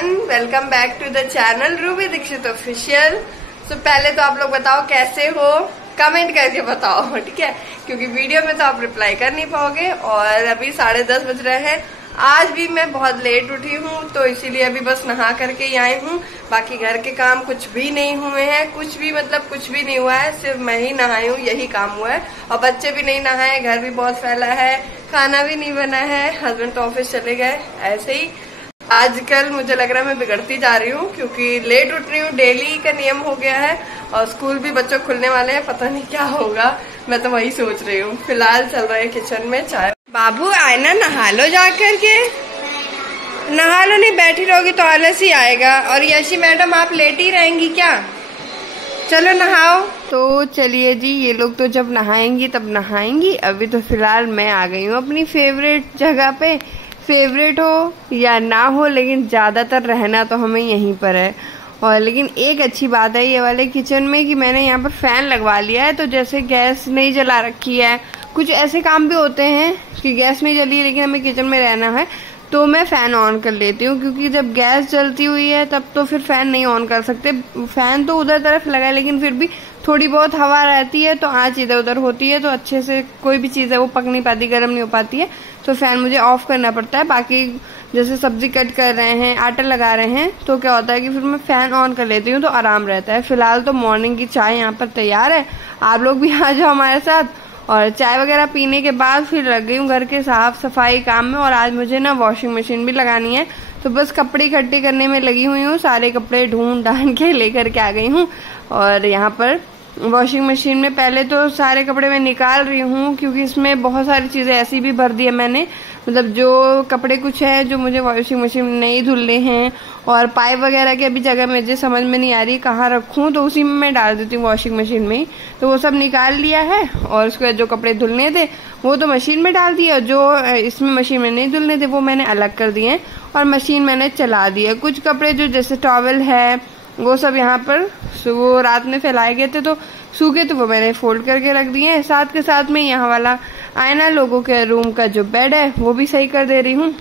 Everyone, welcome back to the channel Ruby Dikshit official. तो पहले तो आप लोग बताओ कैसे हो, कमेंट करके बताओ, ठीक है, क्योंकि वीडियो में तो आप रिप्लाई कर नहीं पाओगे। और अभी 10:30 बज रहे हैं। आज भी मैं बहुत लेट उठी हूँ, तो इसीलिए अभी बस नहा करके ही आई हूँ। बाकी घर के काम कुछ भी नहीं हुए हैं, कुछ भी मतलब कुछ भी नहीं हुआ है, सिर्फ मैं ही नहाई हूँ, यही काम हुआ है। और बच्चे भी नहीं नहाए, घर भी बहुत फैला है, खाना भी नहीं बना है, हस्बैंड तो ऑफिस चले गए। ऐसे ही आजकल मुझे लग रहा है मैं बिगड़ती जा रही हूँ, क्योंकि लेट उठ रही हूँ, डेली का नियम हो गया है। और स्कूल भी बच्चों खुलने वाले हैं, पता नहीं क्या होगा, मैं तो वही सोच रही हूँ। फिलहाल चल रहा है किचन में चाय। बाबू आए ना, नहा लो जाकर के, नहा लो, नहीं बैठी रहोगी तो आलस ही आएगा। और यशी मैडम आप लेट ही रहेंगी क्या? चलो नहाओ। तो चलिए जी, ये लोग तो जब नहाएंगी तब नहाएंगी। अभी तो फिलहाल मैं आ गई हूँ अपनी फेवरेट जगह पे। फेवरेट हो या ना हो, लेकिन ज्यादातर रहना तो हमें यहीं पर है। और लेकिन एक अच्छी बात है ये वाले किचन में कि मैंने यहाँ पर फैन लगवा लिया है। तो जैसे गैस नहीं जला रखी है, कुछ ऐसे काम भी होते हैं कि गैस नहीं जली है लेकिन हमें किचन में रहना है, तो मैं फैन ऑन कर लेती हूँ। क्योंकि जब गैस जलती हुई है तब तो फिर फैन नहीं ऑन कर सकते। फैन तो उधर तरफ लगा है, लेकिन फिर भी थोड़ी बहुत हवा रहती है तो आंच इधर उधर होती है, तो अच्छे से कोई भी चीज़ है वो पक नहीं पाती, गर्म नहीं हो पाती है, तो फैन मुझे ऑफ करना पड़ता है। बाकी जैसे सब्जी कट कर रहे हैं, आटा लगा रहे हैं, तो क्या होता है कि फिर मैं फैन ऑन कर लेती हूँ तो आराम रहता है। फिलहाल तो मॉर्निंग की चाय यहाँ पर तैयार है, आप लोग भी आ जाओ हमारे साथ। और चाय वगैरह पीने के बाद फिर लग गई हूँ घर के साफ सफाई काम में। और आज मुझे ना वॉशिंग मशीन भी लगानी है, तो बस कपड़े इकट्ठे करने में लगी हुई हूँ। सारे कपड़े ढूंढ ढांढ के लेकर के आ गई हूँ। और यहाँ पर वॉशिंग मशीन में पहले तो सारे कपड़े मैं निकाल रही हूँ, क्योंकि इसमें बहुत सारी चीजें ऐसी भी भर दी है मैंने, मतलब जो कपड़े कुछ है जो मुझे वॉशिंग मशीन में नहीं धुलने हैं। और पाइप वगैरह की अभी जगह मुझे समझ में नहीं आ रही कहाँ रखूँ, तो उसी में मैं डाल देती हूँ वॉशिंग मशीन में ही। तो वो सब निकाल लिया है। और उसके बाद जो कपड़े धुलने थे वो तो मशीन में डाल दिए, और जो इसमें मशीन में नहीं धुलने थे वो मैंने अलग कर दिए और मशीन मैंने चला दी है। कुछ कपड़े जो जैसे टॉवल है वो सब यहाँ पर वो रात में फैलाए गए थे, तो सूखे तो वो मैंने फोल्ड करके रख दिए हैं। साथ के साथ में यहाँ वाला आईना, लोगों के रूम का जो बेड है वो भी सही कर दे रही हूँ।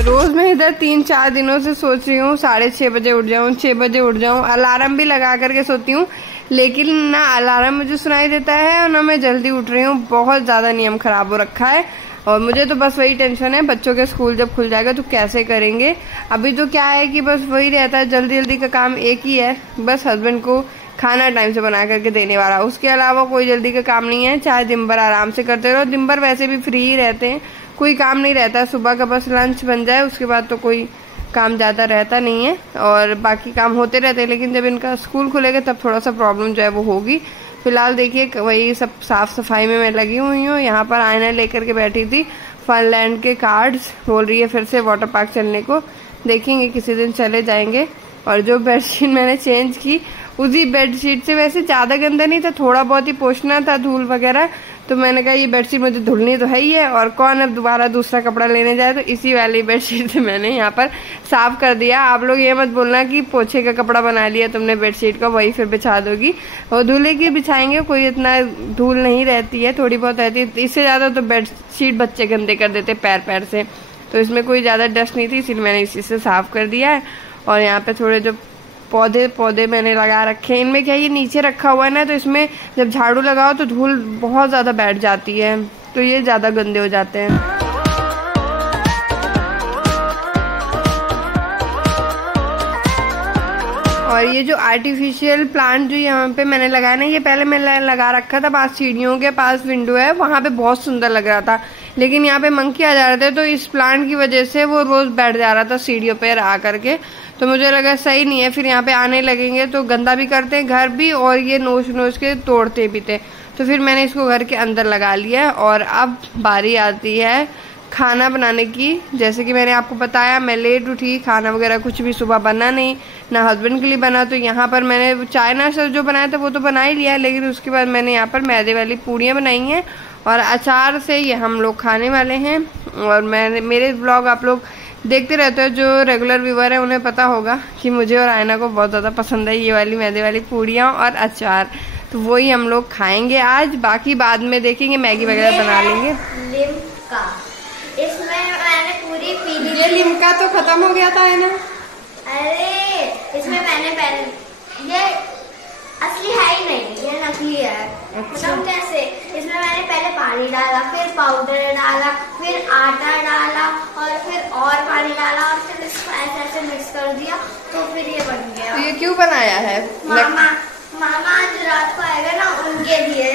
रोज मैं इधर 3-4 दिनों से सोच रही हूँ 6:30 बजे उठ जाऊँ, 6 बजे उठ जाऊँ। अलार्म भी लगा करके सोती हूँ, लेकिन ना अलार्म मुझे सुनाई देता है और ना मैं जल्दी उठ रही हूँ। बहुत ज्यादा नियम खराब हो रखा है। और मुझे तो बस वही टेंशन है, बच्चों के स्कूल जब खुल जाएगा तो कैसे करेंगे। अभी तो क्या है कि बस वही रहता है, जल्दी जल्दी का काम एक ही है, बस हस्बैंड को खाना टाइम से बना करके देने वाला। उसके अलावा कोई जल्दी का काम नहीं है। चाहे दिन भर आराम से करते रहो, दिन भर वैसे भी फ्री ही रहते हैं, कोई काम नहीं रहता। सुबह का बस लंच बन जाए, उसके बाद तो कोई काम ज्यादा रहता नहीं है, और बाकी काम होते रहते हैं। लेकिन जब इनका स्कूल खुलेगा तब थोड़ा सा प्रॉब्लम जो है वो होगी। फिलहाल देखिए वही सब साफ सफाई में मैं लगी हुई हूँ। यहाँ पर आईना लेकर के बैठी थी, फनलैंड के कार्ड्स बोल रही है फिर से वाटर पार्क चलने को, देखेंगे किसी दिन चले जाएंगे। और जो बेडशीट मैंने चेंज की उसी बेडशीट से, वैसे ज्यादा गंदा नहीं था, थोड़ा बहुत ही पोंछना था धूल वगैरह, तो मैंने कहा ये बेडशीट मुझे धुलनी तो है ही है, और कौन अब दोबारा दूसरा कपड़ा लेने जाए, तो इसी वाली बेडशीट से मैंने यहाँ पर साफ कर दिया। आप लोग ये मत बोलना कि पोछे का कपड़ा बना लिया तुमने बेडशीट का, वही फिर बिछा दोगी। और धुले की बिछाएंगे, कोई इतना धूल नहीं रहती है, थोड़ी बहुत रहती है, इससे ज्यादा तो बेडशीट बच्चे गंदे कर देते पैर पैर से, तो इसमें कोई ज्यादा डस्ट नहीं थी, इसलिए मैंने इसी से साफ कर दिया है। और यहाँ पे थोड़े जो पौधे मैंने लगा रखे हैं, इनमें क्या ये नीचे रखा हुआ है ना, तो इसमें जब झाड़ू लगाओ तो धूल बहुत ज्यादा बैठ जाती है, तो ये ज्यादा गंदे हो जाते हैं। और ये जो आर्टिफिशियल प्लांट जो यहाँ पे मैंने लगाया ना, ये पहले मैंने लगा रखा था पास सीढ़ियों के पास, विंडो है वहां पे, बहुत सुंदर लग रहा था। लेकिन यहाँ पे मंकी आ जा रहे थे, तो इस प्लांट की वजह से वो रोज बैठ जा रहा था सीढ़ियों पे आ करके, तो मुझे लगा सही नहीं है। फिर यहाँ पे आने लगेंगे तो गंदा भी करते हैं घर भी, और ये नोच नोच के तोड़ते भी थे, तो फिर मैंने इसको घर के अंदर लगा लिया। और अब बारी आती है खाना बनाने की। जैसे कि मैंने आपको बताया मैं लेट उठी, खाना वगैरह कुछ भी सुबह बना नहीं, ना हस्बैंड के लिए बना। तो यहाँ पर मैंने चाय नाश्ता जो बनाया था वो तो बना ही लिया, लेकिन उसके बाद मैंने यहाँ पर मैदे वाली पूड़ियाँ बनाई हैं और अचार से ये हम लोग खाने वाले हैं। और मेरे ब्लॉग आप लोग देखते रहते हो, जो रेगुलर व्यूअर है उन्हें पता होगा कि मुझे और आयना को बहुत ज़्यादा पसंद है ये वाली मैदे वाली पूड़ियाँ और अचार। तो वही हम लोग खाएंगे आज, बाकी बाद में देखेंगे, मैगी वगैरह बना लेंगे। लिम्का, इसमें मैंने पूरी पी ली। ये लिम्का तो खत्म हो गया था है ना? अरे इसमें मैंने पहले, ये असली है ही नहीं, ये नकली है। मतलब कैसे, इसमें मैंने पहले पानी डाला, फिर पाउडर डाला, फिर आटा डाला और फिर और पानी डाला और फिर इसको ऐसे ऐसे मिक्स कर दिया तो फिर ये बन गया। तो ये क्यों बनाया है? मामा आज रात को आएगा ना, उनके लिए।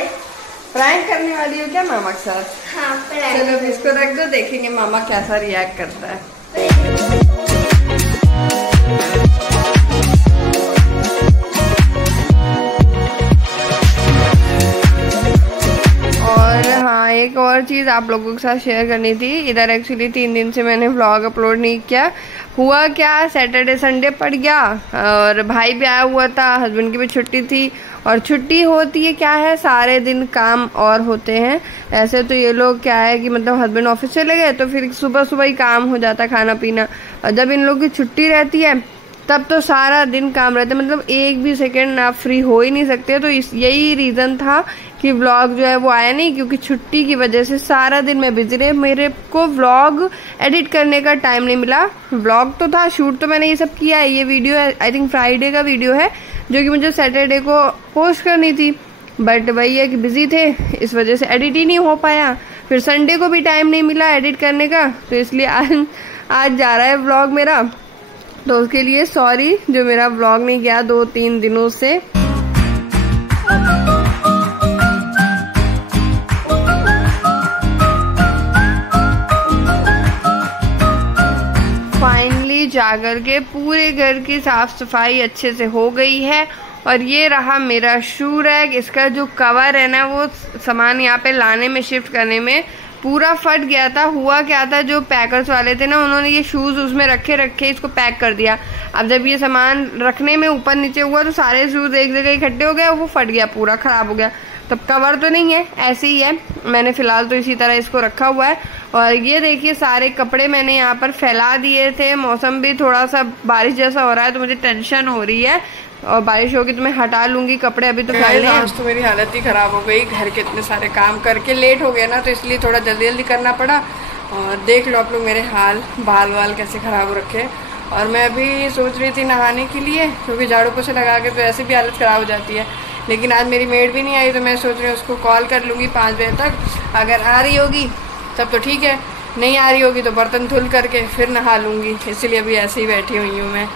प्रैंक करने वाली हो क्या मामा के साथ? हाँ, चलो इसको रख दो, देखेंगे मामा कैसा रिएक्ट करता है। और हाँ, एक और चीज़ आप लोगों के साथ शेयर करनी थी। इधर एक्चुअली 3 दिन से मैंने व्लॉग अपलोड नहीं किया। हुआ क्या, सैटरडे संडे पड़ गया और भाई भी आया हुआ था, हस्बैंड की भी छुट्टी थी। और छुट्टी होती है क्या है, सारे दिन काम और होते हैं। ऐसे तो ये लोग क्या है कि मतलब हस्बैंड ऑफिस चले गए तो फिर सुबह सुबह ही काम हो जाता है, खाना पीना। और जब इन लोग की छुट्टी रहती है तब तो सारा दिन काम रहता है, मतलब एक भी सेकंड आप फ्री हो ही नहीं सकते। तो यही रीज़न था कि व्लॉग जो है वो आया नहीं, क्योंकि छुट्टी की वजह से सारा दिन मैं बिजी रही। मेरे को व्लॉग एडिट करने का टाइम नहीं मिला। व्लॉग तो था, शूट तो मैंने ये सब किया है। ये वीडियो आई थिंक फ्राइडे का वीडियो है जो कि मुझे सैटरडे को पोस्ट करनी थी, बट वही है कि बिजी थे, इस वजह से एडिट ही नहीं हो पाया। फिर संडे को भी टाइम नहीं मिला एडिट करने का, तो इसलिए आज जा रहा है व्लॉग मेरा। तो उसके लिए सॉरी जो मेरा व्लॉग नहीं गया 2-3 दिनों से। फाइनली जाकर के पूरे घर की साफ सफाई अच्छे से हो गई है। और ये रहा मेरा शू रैक। इसका जो कवर है ना, वो सामान यहाँ पे लाने में, शिफ्ट करने में पूरा फट गया था। हुआ क्या था, जो पैकर्स वाले थे ना, उन्होंने ये शूज उसमें रखे इसको पैक कर दिया। अब जब ये सामान रखने में ऊपर नीचे हुआ तो सारे शूज एक जगह इकट्ठे हो गए, वो फट गया, पूरा खराब हो गया। तब कवर तो नहीं है, ऐसे ही है। मैंने फिलहाल तो इसी तरह इसको रखा हुआ है। और ये देखिए सारे कपड़े मैंने यहाँ पर फैला दिए थे। मौसम भी थोड़ा सा बारिश जैसा हो रहा है तो मुझे टेंशन हो रही है, और बारिश होगी तो मैं हटा लूंगी कपड़े, अभी तो फैलने हैं। आज तो मेरी हालत ही खराब हो गई, घर के इतने सारे काम करके लेट हो गया ना, तो इसलिए थोड़ा जल्दी जल्दी करना पड़ा। और देख लो आप लोग मेरे हाल, बाल कैसे खराब हो रखे। और मैं अभी सोच रही थी नहाने के लिए, क्योंकि झाड़ू पोछे लगा के तो ऐसे भी हालत ख़राब हो जाती है। लेकिन आज मेरी मेड भी नहीं आई, तो मैं सोच रही हूँ उसको कॉल कर लूँगी 5 बजे तक। अगर आ रही होगी तब तो ठीक है, नहीं आ रही होगी तो बर्तन धुल करके फिर नहा लूँगी। इसीलिए अभी ऐसे ही बैठी हुई हूँ, मैं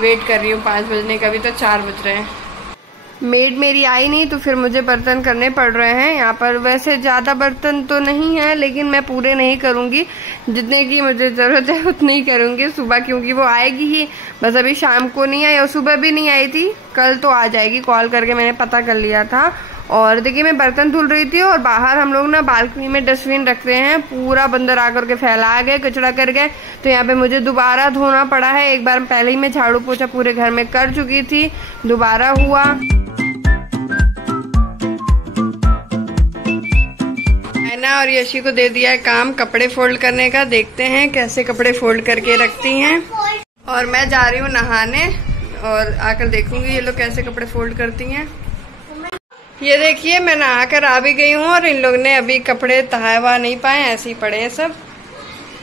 वेट कर रही हूँ 5 बजने का। अभी तो 4 बज रहे हैं। मेड मेरी आई नहीं तो फिर मुझे बर्तन करने पड़ रहे हैं यहाँ पर। वैसे ज़्यादा बर्तन तो नहीं है, लेकिन मैं पूरे नहीं करूँगी, जितने की मुझे ज़रूरत है उतने ही करूँगी सुबह, क्योंकि वो आएगी ही। बस अभी शाम को नहीं आई और सुबह भी नहीं आई थी, कल तो आ जाएगी, कॉल करके मैंने पता कर लिया था। और देखिए मैं बर्तन धुल रही थी और बाहर हम लोग ना बालकनी में डस्टबिन रखते हैं, पूरा बंदर आकर के फैला गए, कचरा कर गए। तो यहाँ पे मुझे दोबारा धोना पड़ा है। एक बार पहले ही मैं झाड़ू पोछा पूरे घर में कर चुकी थी, दोबारा हुआ ना। और यशी को दे दिया है काम कपड़े फोल्ड करने का, देखते हैं कैसे कपड़े फोल्ड करके रखती हैं। और मैं जा रही हूँ नहाने और आकर देखूंगी ये लोग कैसे कपड़े फोल्ड करती हैं। ये देखिए मैं नहा कर आ भी गई हूँ और इन लोग ने अभी कपड़े तहा वहा नहीं पाए, ऐसे ही पड़े हैं सब।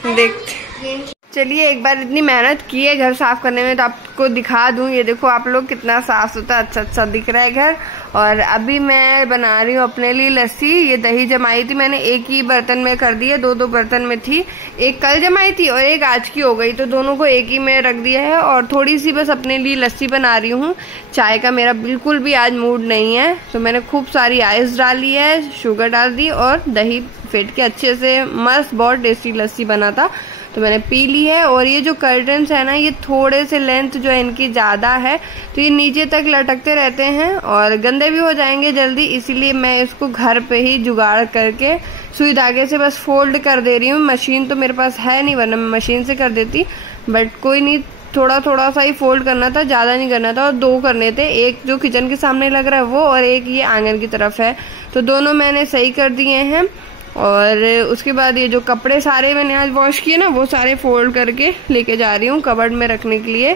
देखते चलिए, एक बार इतनी मेहनत की है घर साफ करने में तो आपको दिखा दूं। ये देखो आप लोग कितना साफ सुथरा अच्छा दिख रहा है घर। और अभी मैं बना रही हूँ अपने लिए लस्सी। ये दही जमाई थी मैंने, एक ही बर्तन में कर दी है, 2 बर्तन में थी। एक कल जमाई थी और एक आज की हो गई, तो दोनों को एक ही में रख दिया है। और थोड़ी सी बस अपने लिए लस्सी बना रही हूँ। चाय का मेरा बिल्कुल भी आज मूड नहीं है, तो मैंने खूब सारी आइस डाली है, शुगर डाल दी और दही फेंट के अच्छे से मस्त बहुत टेस्टी लस्सी बना था, तो मैंने पी ली है। और ये जो कर्टन्स है ना, ये थोड़े से लेंथ जो है इनकी ज़्यादा है, तो ये नीचे तक लटकते रहते हैं और गंदे भी हो जाएंगे जल्दी, इसीलिए मैं इसको घर पे ही जुगाड़ करके सुई धागे से बस फोल्ड कर दे रही हूँ। मशीन तो मेरे पास है नहीं, वरना मैं मशीन से कर देती, बट कोई नहीं, थोड़ा सा ही फोल्ड करना था, ज़्यादा नहीं करना था। और 2 करने थे, एक जो किचन के सामने लग रहा है वो, और एक ये आंगन की तरफ है, तो दोनों मैंने सही कर दिए हैं। और उसके बाद ये जो कपड़े सारे मैंने आज वॉश किए ना, वो सारे फोल्ड करके लेके जा रही हूँ कबर्ड में रखने के लिए।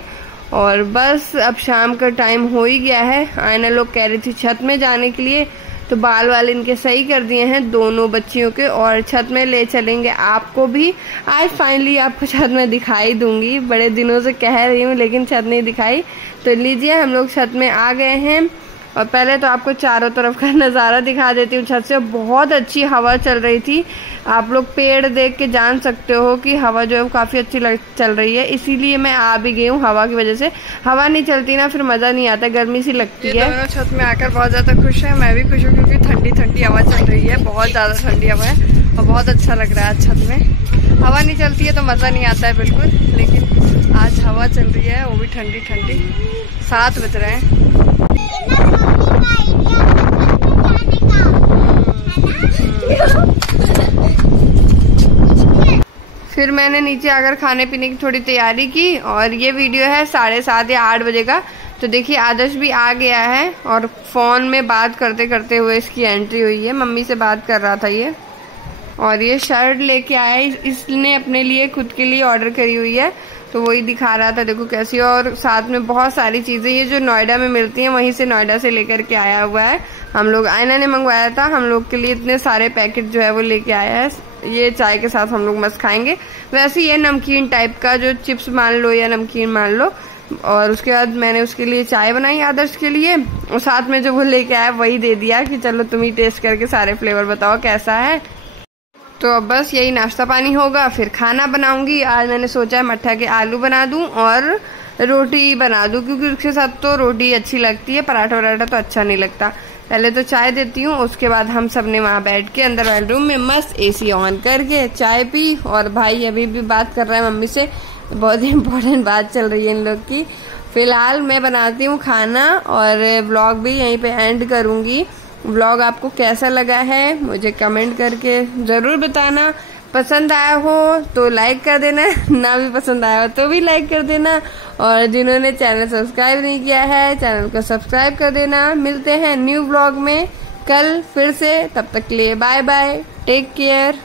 और बस अब शाम का टाइम हो ही गया है। आयना लोग कह रही थी छत में जाने के लिए, तो बाल वाल इनके सही कर दिए हैं दोनों बच्चियों के, और छत में ले चलेंगे आपको भी। आज फाइनली आपको छत में दिखाई दूंगी, बड़े दिनों से कह रही हूँ लेकिन छत नहीं दिखाई। तो लीजिए हम लोग छत में आ गए हैं, और पहले तो आपको चारों तरफ का नज़ारा दिखा देती हूँ छत से। बहुत अच्छी हवा चल रही थी, आप लोग पेड़ देख के जान सकते हो कि हवा जो है काफ़ी अच्छी चल रही है, इसीलिए मैं आ भी गई हूँ हवा की वजह से। हवा नहीं चलती ना फिर मज़ा नहीं आता, गर्मी सी लगती है। दोनों छत में आकर बहुत ज़्यादा खुश है, मैं भी खुश हूँ क्योंकि ठंडी ठंडी हवा चल रही है, बहुत ज़्यादा ठंडी हवा है और बहुत अच्छा लग रहा है छत में। हवा नहीं चलती है तो मज़ा नहीं आता है बिल्कुल, लेकिन आज हवा चल रही है वो भी ठंडी ठंडी। 7 बज रहे हैं। फिर मैंने नीचे आकर खाने पीने की थोड़ी तैयारी की, और ये वीडियो है 7:30 या 8 बजे का। तो देखिए आदर्श भी आ गया है और फोन में बात करते करते हुए इसकी एंट्री हुई है, मम्मी से बात कर रहा था ये। और ये शर्ट लेके आया, इसने अपने लिए खुद के लिए ऑर्डर करी हुई है, तो वही दिखा रहा था देखो कैसी। और साथ में बहुत सारी चीज़ें ये जो नोएडा में मिलती हैं वहीं से नोएडा से लेकर के आया हुआ है। हम लोग आयना ने मंगवाया था, हम लोग के लिए इतने सारे पैकेट जो है वो लेके आया है। ये चाय के साथ हम लोग मस्त खाएंगे। वैसे ये नमकीन टाइप का, जो चिप्स मान लो या नमकीन मान लो। और उसके बाद मैंने उसके लिए चाय बनाई आदर्श के लिए, और साथ में जो वो लेके आया वही दे दिया कि चलो तुम ही टेस्ट करके सारे फ्लेवर बताओ कैसा है। तो अब बस यही नाश्ता पानी होगा, फिर खाना बनाऊंगी। आज मैंने सोचा है मट्ठा के आलू बना दूं और रोटी बना दूं, क्योंकि उसके साथ तो रोटी अच्छी लगती है, पराठा वराठा तो अच्छा नहीं लगता। पहले तो चाय देती हूँ, उसके बाद हम सब ने वहाँ बैठ के अंदर वाले रूम में मस्त AC ऑन करके चाय पी। और भाई अभी भी बात कर रहा है मम्मी से, बहुत इम्पोर्टेंट बात चल रही है इन लोग की। फिलहाल मैं बनाती हूँ खाना और व्लॉग भी यहीं पे एंड करूँगी। व्लॉग आपको कैसा लगा है मुझे कमेंट करके ज़रूर बताना। पसंद आया हो तो लाइक कर देना, ना भी पसंद आया हो तो भी लाइक कर देना, और जिन्होंने चैनल सब्सक्राइब नहीं किया है चैनल को सब्सक्राइब कर देना। मिलते हैं न्यू व्लॉग में कल फिर से, तब तक के लिए बाय बाय, टेक केयर।